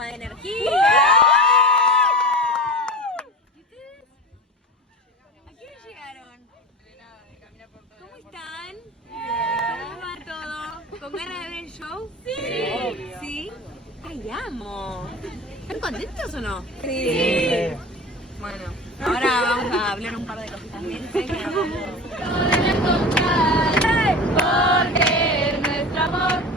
bomba de energía. ¿Y ustedes? ¿A qué hora llegaron? ¿Cómo están? ¿Cómo va todo? ¿Con ganas de ver el show? Sí. ¿Sí? ¡Ay, amo! ¿Están contentos o no? Sí. Bueno, ahora vamos a hablar un par de cositas bien. Porque nuestro amor